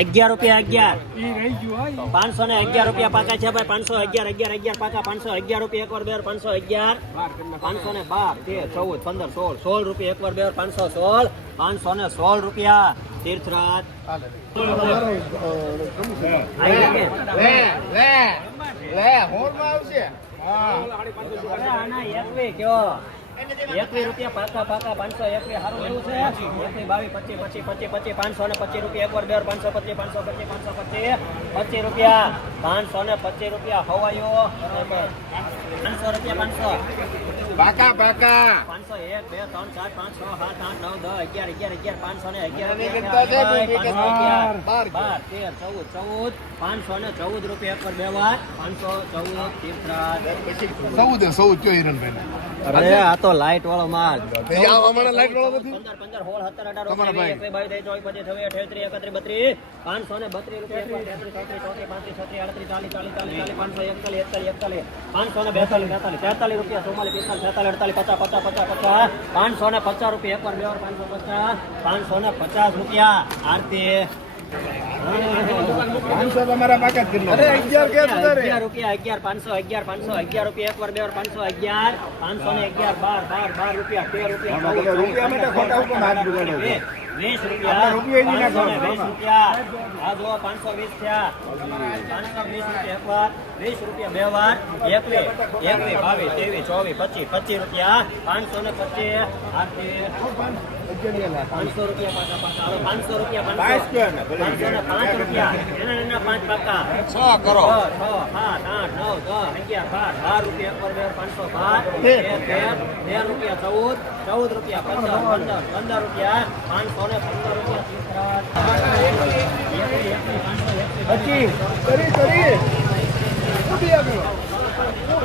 અગિયાર રૂપિયા અગિયાર. પાંચસો ને અગિયાર રૂપિયા પાકા છે ભાઈ પાંચસો અગિયાર અગિયાર અગિયાર પાકા પાંચસો અગિયાર રૂપિયા એકવાર બે પાંચસો અગિયાર. પાંચસો ને બાર તેર ચૌદ પંદર સોળ સોળ રૂપિયા એકવાર બે પાંચસો સોળ પાંચસો ને સોળ રૂપિયા. તીર્થરાજ. લે કે? અરે આના એકવી રૂપિયા પાકા પાકા પાંચસો એકવી સારું એવું છે એકવી બાવીસ પચીસ પચીસ પચીસ પચીસ ને પચીસ રૂપિયા એક બે પાંચસો પચીસ પાંચસો પચીસ પાંચસો પચીસ પચીસ રૂપિયા પાંચસો ને પચીસ રૂપિયા હવાયો પાંચસો રૂપિયા પાંચસો પાકા પાકા પાંચસો એક બે ત્રણ ચાર પાંચ છ સાત આઠ નવ દસ અગિયાર અગિયાર અગિયાર પાંચસો ને અગિયાર બાર. બાર તેર ચૌદ ચૌદ પાંચસો ને ચૌદ રૂપિયા પર બે વાર. પાંચસો ચૌદ તીર્થરાજ સૌદ સૌદ કયો હિરણભાઈ અરે આ તો લાઈટ વાળો માલ. હમણાં લાઈટ વાળો નથી? પંદર પંદર સોળ સત્તર અઢાર ઓગણીસ, બાવીસ, ચોવીસ, પચીસ, છવ્વીસ, અઠ્યાવીસ, એકત્રીસ, બત્રીસ, પાંચસો ને બત્રીસ રૂપિયા તેત્રીસ, ચોત્રીસ, ચોત્રીસ, પાંત્રીસ, છત્રીસ, આડત્રીસ, ચાલીસ, ચાલીસ, ચાલીસ, ચાલીસ, પાંચસો એકતાલીસ, એકતાલીસ, એકતાલીસ, પાંચસો ને બેતાલીસ, બેતાલીસ, તેતાલીસ રૂપિયા, ચુમ્માલીસ, પિસ્તાલીસ, છેતાલીસ, અડતાલીસ, પચાસ, પચાસ, પચાસ, પચાસ, પાંચસો ને પચાસ રૂપિયા એક વાર, બે વાર, પાંચસો પચાસ, પાંચસો ને પચાસ રૂપિયા આરતી. પાંચસો તમારા પાકા અગિયાર રૂપિયા અગિયાર પાંચસો અગિયાર પાંચસો અગિયાર રૂપિયા એક વાર બે વાર પાંચસો અગિયાર. પાંચસો ને અગિયાર બાર બાર બાર રૂપિયા તેર રૂપિયા વીસ, રૂપિયા. વીસ રૂપિયા. આ જુઓ પાંચસો વીસ થયા. પાંચસો વીસ રૂપિયા એક વાર વીસ રૂપિયા બે વાર. એકવીસ એકવીસ બાવીસ ત્રેવીસ ચોવીસ પચીસ પચીસ રૂપિયા. પાંચસો ને પચીસ. આરતી. પાંચસો રૂપિયા પાંચસો પાંચસો ને? પાંચ રૂપિયા પાંચ પાકા છ છ, સાત, આઠ, નવ, દસ, અગિયાર, બાર, બાર રૂપિયા પર બે પાંચસો બાર, તેર, રૂપિયા ચૌદ, ચૌદ રૂપિયા પંદર, પંદર, પંદર રૂપિયા પાંચસો ને પંદર રૂપિયા કરી કરી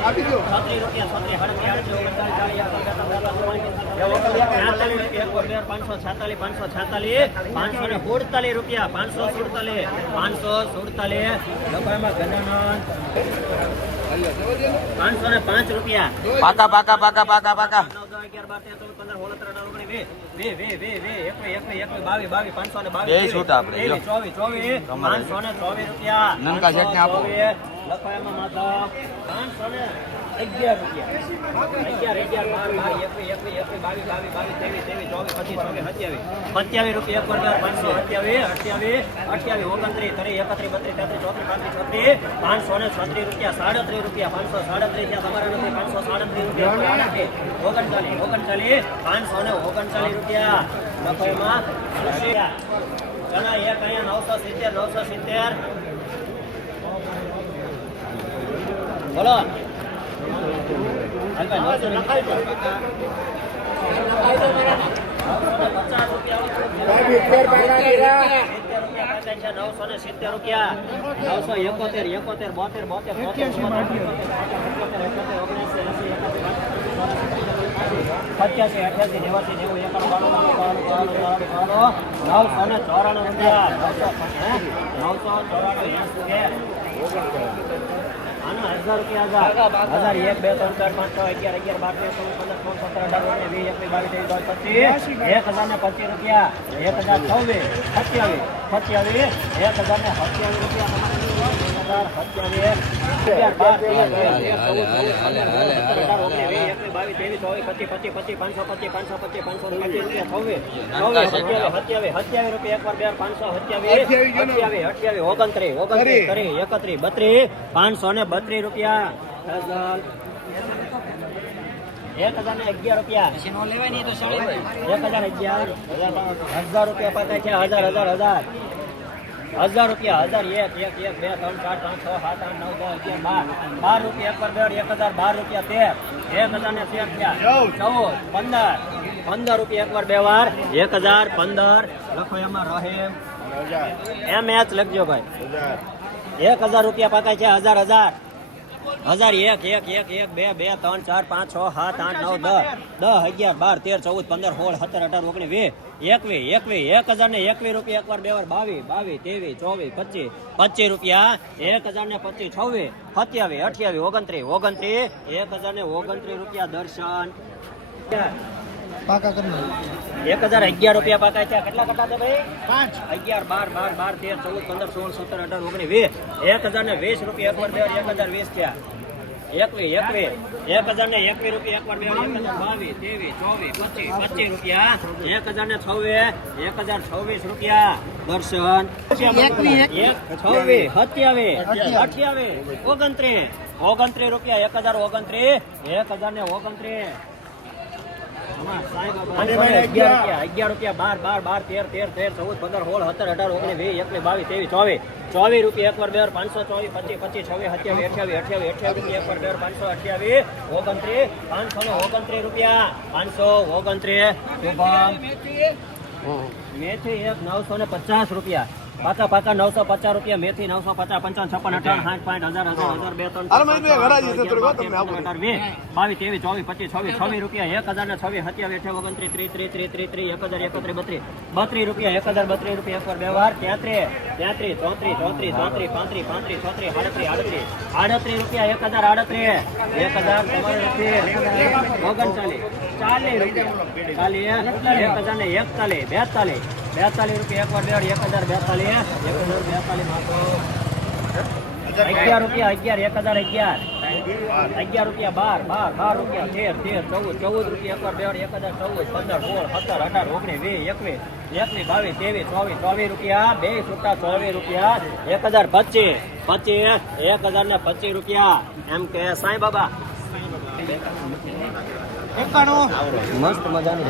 આપી દો રૂપિયા, છત્રીસ, સાડત્રીસ, આડત્રીસ, ઓગણચાલીસ, ચાલીસ, એકતાલીસ, બેતાલીસ, તેતાલીસ, છેતાલીસ રૂપિયા, એક વાર, બે વાર, પાંચસો છેતાલીસ, પાંચસો છેતાલીસ, પાંચસો ને સુડતાલીસ રૂપિયા પાંચસો સુડતાલીસ પાંચસો સુડતાલીસ. લખાણમાં ગજાનંદ પાંચસો ને પાંચ રૂપિયા. પાકા પાકા અગિયાર, પાંચસો ને ચોવીસ રૂપિયા. નનકા શેઠને આપો. ચોવીસ, લખો એમાં માધવ, પાંચસો ને અગિયાર રૂપિયા. અગિયાર અગિયાર બાર બાર એકવીસ એકવીસ એકવીસ બાવીસ બાવીસ બાવીસ ત્રેવીસ ત્રેવીસ ચોવીસ પચીસ છવ્વીસ સત્યાવીસ. સત્યાવીસ રૂપિયા એક પર પાંચસો અઠ્યાવીસ અઠ્યાવીસ અઠ્યાવીસ ઓગણત્રીસ ત્રીસ એકત્રીસ બત્રીસ તેત્રીસ ચોત્રીસ પાંત્રીસ છત્રીસ પાંચસો ને છત્રીસ રૂપિયા સાડત્રીસ રૂપિયા પાંચસો સાડત્રીસ ત્યાં તમારા નથી પાંચસો સાડત્રીસ રૂપિયા આડત્રીસ, ઓગણચાલીસ ઓગણચાલીસ પાંચસો ને ઓગણચાલીસ રૂપિયા. લખો એમાં રૂપિયા. ચણા એક અહીંયા નવસો સિત્તેર નવસો સિત્તેર. બોલો. હાલ ભાઈ, નવસો ને સિત્તેર રૂપિયા. નવસો એકોતેર એકોતેર બોતેર બોતેર પચ્યાસી અઠ્યાસી નેવાસી નેવું એકાણું નવસો ને ચોરાણું રૂપિયા. નવસો ચોરાણું અગિયાર અગિયાર, બાર, તેર ચૌદ સત્તર, અઢાર ઓગણીસ વીસ એકવીસ પચીસ. એક હજાર ને પચીસ રૂપિયા. એક હજાર છવ્વીસ. સત્યાવીસ. સત્યાવીસ. એક હજાર ને સત્યાવીસ રૂપિયા સત્યાવીસ. બાવીસ, ત્રેવીસ, ચોવીસ, પચીસ, પચીસ, પચીસ, પાંચસો પચીસ, પાંચસો પચીસ, પાંચસો પચીસ રૂપિયા, છવ્વીસ, છવ્વીસ, સત્યાવીસ, સત્યાવીસ, સત્યાવીસ રૂપિયા એક બે પાંચસો સત્યાવીસ અઠ્યાવીસ અઠ્યાવીસ ઓગણત્રીસ ઓગણત્રીસ ત્રીસ એકત્રીસ બત્રીસ પાંચસો ને બત્રીસ રૂપિયા એક હજાર ને અગિયાર રૂપિયા. એક હજાર અગિયાર હજાર રૂપિયા પતાય છે હજાર હજાર હજાર. હજાર રૂપિયા હજાર એક એક એક બે ત્રણ ચાર પાંચ છ સાત આઠ નવ દસ અગિયાર બાર બાર રૂપિયા એક પર બે એક હજાર બાર રૂપિયા તેર એક હજાર ને તેર થયા. ચૌદ. પંદર. પંદર રૂપિયા એક વાર બે વાર એક હજાર પંદર. લખો એમાં રહે. એમ એચ લખજો ભાઈ. એક હજાર રૂપિયા પાકા છે હજાર હજાર. હજાર એક એક એક એક, બે બે, ત્રણ, ચાર, પાંચ, છ, સાત, આઠ, નવ, દસ દસ, અગિયાર, બાર, તેર, ચૌદ, પંદર, સોળ, સત્તર, અઢાર, ઓગણીસ, વીસ, એકવીસ એકવીસ, એક હજાર ને એકવીસ રૂપિયા એકવાર બે વાર, બાવીસ બાવીસ, ત્રેવીસ, ચોવીસ, પચીસ પચીસ રૂપિયા, એક હજાર ને પચીસ, છવ્વીસ, સત્યાવીસ, અઠ્યાવીસ, ઓગણત્રીસ ઓગણત્રીસ, એક હજાર ને ઓગણત્રીસ રૂપિયા દર્શન. પાકા કરી એક હજાર અગિયાર રૂપિયા પાકા છે કેટલા કટા છે ભાઈ? પાંચ. અગિયાર બાર બાર બાર તેર ચૌદ પંદર સોળ સત્તર અઢાર ઓગણીસ વીસ. એક હજાર ને વીસ રૂપિયા એકવાર બે વાર એક હજાર વીસ થયા. એકવીસ એકવીસ એક હજાર ને એકવીસ રૂપિયા એકવાર બે એક હજાર બાવીસ ત્રેવીસ ચોવીસ પચીસ પચીસ રૂપિયા. એક હજાર ને છવ્વીસ એક હજાર છવ્વીસ રૂપિયા. દર્શન. છવ્વીસ સત્યાવીસ. અઠ્યાવીસ ઓગણત્રીસ. ઓગણત્રીસ રૂપિયા એક હજાર ઓગણત્રીસ એક હજાર ને ઓગણત્રીસ. અગિયાર રૂપિયા બાર બાર બાર તેર તેર તેર ચૌદ પંદર સોળ સત્તર અઢાર ઓગણીસ વીસ એકવીસ બાવીસ ત્રેવીસ ચોવીસ ચોવીસ રૂપિયા એકવાર બે પાંચસો ચોવીસ પચીસ પચીસ છવ્વીસ સત્યાવીસ અઠ્યાવીસ અઠ્યાવીસ અઠ્યાવીસ રૂપિયા એકવાર બે પાંચસો અઠ્યાવીસ ઓગણત્રીસ પાંચસો ને ઓગણત્રીસ રૂપિયા પાંચસો ઓગણત્રીસ મેથી એક નવસો ને પચાસ રૂપિયા. પાકા પાકા નવસો પચાસ રૂપિયા મેથી નવસો પચાસ પંચાવન છપ્પન અઠાવન સાઠ પાંચ હજાર હજાર હજાર બે ત્રણ બાવીસ ત્રેવીસ ચોવીસ પચીસ છવ્વીસ છવ્વીસ રૂપિયા એક હજાર ને છવ્વીસ સત્યાવીસ અઠ્યાવીસ ઓગણત્રીસ ત્રીસ ત્રીસ ત્રીસ ત્રીસ ત્રીસ એક હજાર એકત્રીસ બત્રીસ બત્રીસ રૂપિયા એક હજાર બત્રીસ રૂપિયા એકવાર બે વાર તેત્રીસ તેત્રીસ ચોત્રીસ ચોત્રીસ ચોત્રીસ પાંત્રીસ પાંત્રીસ છોત્રીસ આડત્રીસ આડત્રીસ આડત્રીસ રૂપિયા એક હજાર આડત્રીસ એક હજાર ઓગણચાલીસ ચાલીસ રૂપિયા ચાલીસ એક હજાર ને એકતાલીસ બેતાલીસ બેતાલીસ રૂપિયા બે વાર એક હજાર બેતાલીસ એક હજાર બેતાલીસ અગિયાર રૂપિયા અગિયાર એક હજાર અગિયાર. અગિયાર રૂપિયા બાર બાર બાર રૂપિયા તેર તેર ચૌદ ચૌદ રૂપિયા એકવાર બે એક હજાર ચૌદ પંદર સોળ સત્તર અઢાર ઓગણીસ વીસ એકવીસ એકવીસ બાવીસ ત્રેવીસ ચોવીસ ચોવીસ રૂપિયા બે છૂટા ચોવીસ રૂપિયા એક હજાર પચીસ પચીસ એક હજાર ને પચીસ રૂપિયા. એમ કે સાંઈ બાબા. મસ્ત મજાનું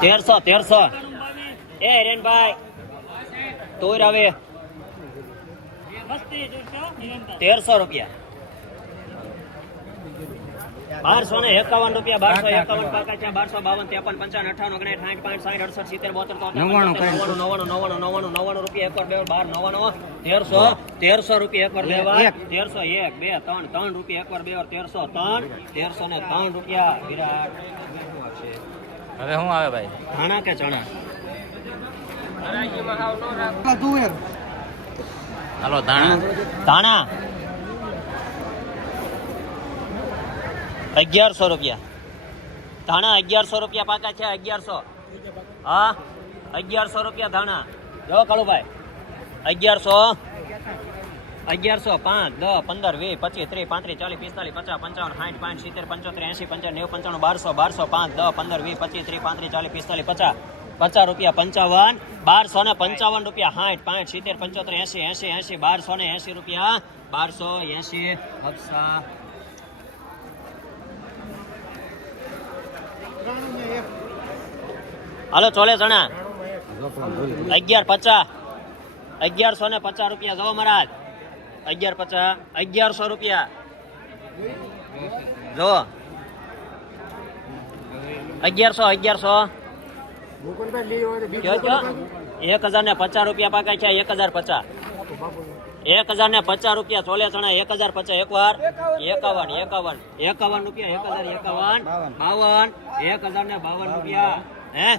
તેરસો તેરસો. એ હિરેનભાઈ તોય આવે તેરસો રૂપિયા. બારસો ને એકાવન રૂપિયા બારસો એકાવન પાકા બારસો બાવન ત્રેપન પંચાવન અઠાવન ઓગણીસ સાઠ પાંચ સાઠ અડસઠ સિત્તેર બોતેર નવ્વાણું નવ્વાણું નવ્વાણું નવ્વાણું નવ્વાણું રૂપિયા એકવાર બે બાર નવ્વાણું તેરસો તેરસો રૂપિયા એકવાર બે વાર તેરસો એક બે ત્રણ ત્રણ રૂપિયા એકવાર બે વાર તેરસો ત્રણ. તેરસો ને ત્રણ રૂપિયા. વિરાટ. હવે શું આવે ભાઈ? ધાણા કે ચણા? હાલો, ધાણા. ધાણા. અગિયારસો રૂપિયા. ધાણા અગિયારસો રૂપિયા પાકા છે, અગિયારસો. હા, અગિયારસો રૂપિયા ધાણા. જો કાળુભાઈ અગિયારસો. અગિયારસો, પાંચ, દસ, પંદર, વીસ, પચીસ, ત્રીસ, પાંત્રીસ, ચાલીસ, પિસ્તાલીસ, પચાસ, પંચાવન, સાઠ, પાંચ, સિત્તેર, પંચોતેર એસી પંચાવન નેવું પંચાણું બારસો બારસો, પાંચ, દસ, પંદર, વીસ, પચીસ, ત્રીસ, પાંત્રીસ, ચાલીસ, પિસ્તાલીસ, પચાસ. પચાસ રૂપિયા પંચાવન, બારસો ને પંચાવન રૂપિયા સાઠ, પાંચ, સિત્તેર, પંચોતેર, એસી એસી એસી, બારસો ને એસી રૂપિયા, બારસો એસી, હપ્સા. હાલો, ચોલે જણા અગિયાર પચાસ. અગિયારસો ને પચાસ રૂપિયા. જવો મહારાજ. અગિયાર પચાસ. અગિયારસો રૂપિયા. જો અગિયારસો અગિયારસો. એક હજાર ને પચાસ રૂપિયા પાકા છે એક હજાર પચાસ. એક હજાર ને પચાસ રૂપિયા ચોલે ચણા એક હજાર પચાસ એક વાર એકાવન એકાવન. એકાવન રૂપિયા એક હજાર એકાવન. બાવન. એક હજાર ને બાવન રૂપિયા. હે?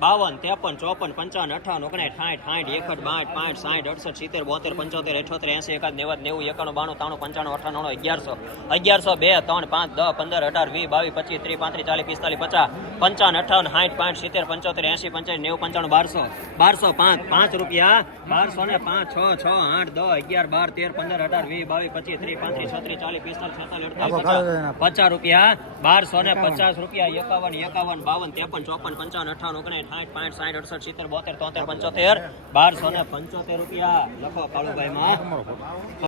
બાવન ત્રેપન ચોપન પંચાવન અઠાવન ઓગણીસ સાઠ સાઠ એકઠ બાઠ પાંઠ સાઠ અડસઠ સિત્તેર બોતેર પંચોતેર અઠોતેર એસી એકાદ નેવું નેવું એકાણું બાણું ત્રાણું પંચાણું અઠાણું અગિયારસો. અગિયારસો બે ત્રણ પાંચ દસ પંદર અઢાર વીસ બાવીસ પચીસ ત્રીસ પાંત્રીસ ચાલીસ પિસ્તાલીસ પચાસ. પંચાવન અઠાવન સાઠ પાંચ સિત્તેર પંચોતેર એસી પંચાવન નેવું પંચાવન બારસો. બારસો પાંચ પાંચ રૂપિયા. બારસો ને પાંચ છ છ આઠ દસ અગિયાર બાર તેર પંદર અઢાર વીસ બાવીસ પચીસ ત્રીસ પાંત્રીસ છત્રીસ ચાલીસ પિસ્તાલીસ છેતાલીસ અડતાલીસ પચાસ. પચાસ રૂપિયા. બારસો ને પચાસ રૂપિયા એકાવન એકાવન બાવન ત્રેપન ચોપન પંચાવન અઠાવન ઓગણીસ સાઠ પાંચ સાઠ અડસઠ સિત્તેર બોતેર તોતેર પંચોતેર. બારસો ને પંચોતેર રૂપિયા. લખો કાળુભાઈ માં